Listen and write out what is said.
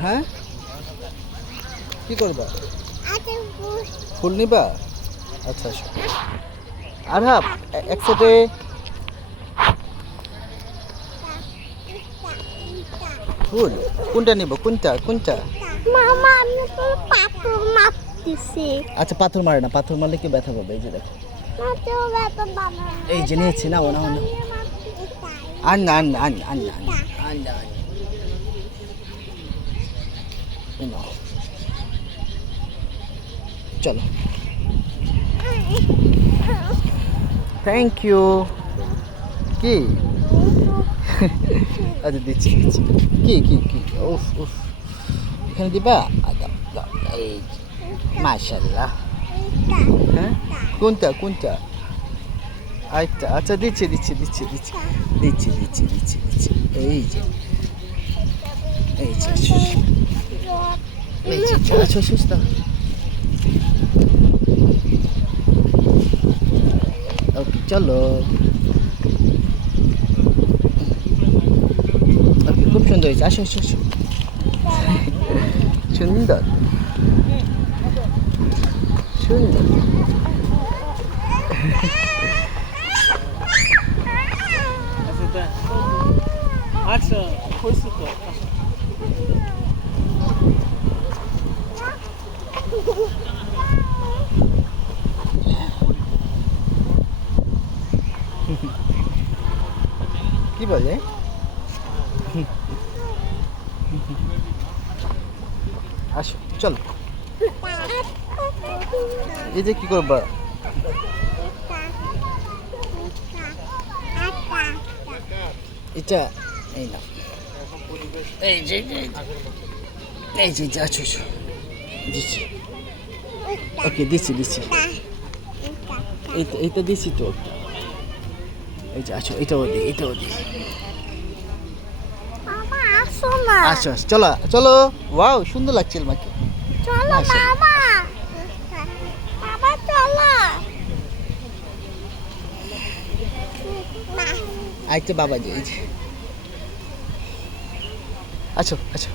হ্যাঁ কি করবা ফুল নিবা আচ্ছা আসো আর হাফ এক সাথে ফুল কোনটা নিব কোনটা কোনটা মামা আমি তো পাথর মারতেছি আচ্ছা পাথর মারে না পাথর মারলে কি ব্যথা পাবে এই যে দেখো মাতেও ব্যথা বাবা এই যে নিয়েছি না না না আন না আন না আন না আন না আন না চলো থ্যাংক ইউ কি আচ্ছা দিচ্ছি দিচ্ছি কি কি কি উফ উফ এখানে দিবা এই মাশাল্লাহ হ্যাঁ কোনটা কোনটা আচ্ছা আচ্ছা দিচ্ছি দিচ্ছি দিচ্ছি দিচ্ছি দিচ্ছি দিচ্ছি দিচ্ছি দিচ্ছি এই যে এই যে এই যে আচ্ছা সুস্থ ওকে চলো ওকে খুব সুন্দর হয়েছে আসো আসো আসো সুন্দর সুন্দর আচ্ছা হয়েছে তো কি বলে আসো চলো এই যে কি করবা এটা এই না এই যে এই যে আছো আছো দিচ্ছি ওকে দিচ্ছি দিচ্ছি এইটা দিচ্ছি তো এই যে আছো এটাও দিই এটাও দিই মামা আসো না আসো আসো চলো চলো ওয়াও সুন্দর লাগছে মাকে চলো আসো। মামা বাবা চলো আরেকটা বাবা যে এই যে আছো আছো